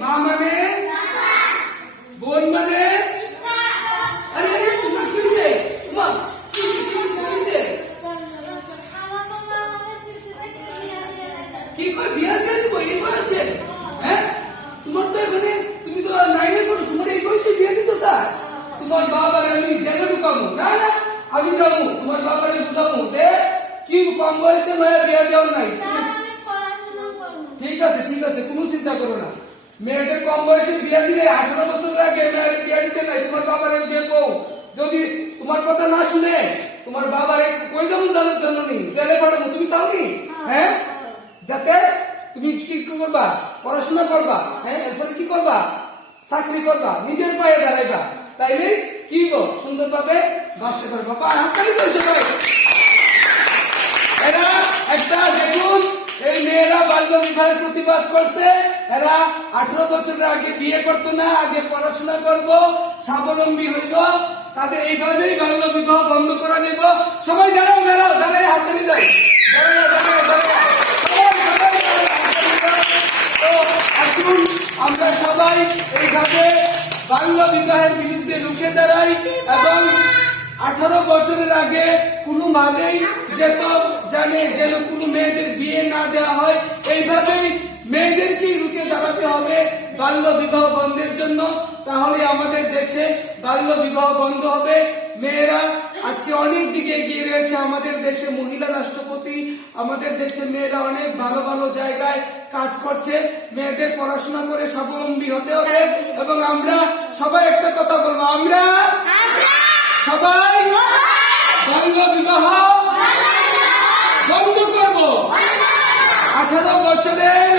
মা মানে বোন মানে আরে আরে তোমার কি হয়েছে তোমার কি করে বিয়া দিয়ে দিব এই বয়সে? হ্যাঁ তোমার তো এখানে তুমি তো নাইনে পড়ো, তোমার এই বয়সে বিয়ে দিতে স্যার? তোমার বাবার আমি জেলে ঢুকাবো না না, আমি যাবো তোমার বাবারে বুঝাবো যে কি কম বয়সে মেয়ে বিয়ে দেওয়া নাই। ঠিক আছে ঠিক আছে, কোনো চিন্তা করো না। মেয়েদের কম বয়সে বিয়ে দিলে 18 বছর আগে মেয়ের বিয়ে দিতে নাই। তোমার বাবারে বিয়ে কও, যদি তোমার কথা না শুনে তোমার বাবারে কই যাবো জানার জন্য নেই, জেলে পাঠাবো। তুমি চাওনি? হ্যাঁ যাতে তুমি কি করবা, পড়াশোনা করবা, হ্যাঁ এরপরে কি করবা, চাকরি করবা, নিজের পায়ে দাঁড়াইবা, তাইলে কি গো সুন্দর ভাবে বাঁচতে পারবা। হাততালি করছে ভাই। এরা একটা দেখুন, এই মেয়েরা বাল্য বিবাহের প্রতিবাদ করছে। এরা 18 বছরের আগে বিয়ে করতো না, আগে পড়াশোনা করব, স্বাবলম্বী হইব, তাদের এইভাবেই বাল্য বিবাহ বন্ধ করা যাব। সবাই দাঁড়াও দাঁড়াও দাঁড়ায় হাততালি দেয়, দাঁড়াও দাঁড়াও দাঁড়াও। আসুন আমরা সবাই এইভাবে বাল্য বিবাহের বিরুদ্ধে রুখে দাঁড়াই এবং 18 বছরের আগে কোনোভাবেই যেত জানে যেন কোনো মেয়েদের বিয়ে না দেওয়া হয়। এইভাবেই মেয়েদেরকেই রুখে দাঁড়াতে হবে বাল্য বিবাহ বন্ধের জন্য, তাহলে আমাদের দেশে বাল্য বিবাহ বন্ধ হবে। মেয়েরা আজকে অনেক দিকে এগিয়ে রয়েছে, আমাদের দেশে মহিলা রাষ্ট্রপতি, আমাদের দেশে মেয়েরা অনেক ভালো ভালো জায়গায় কাজ করছে। মেয়েদের পড়াশোনা করে স্বাবলম্বী হতে হবে এবং আমরা সবাই একটা কথা বলবো, আমরা সবাই বাল্য বিবাহ বন্ধ করব। 18 বছরের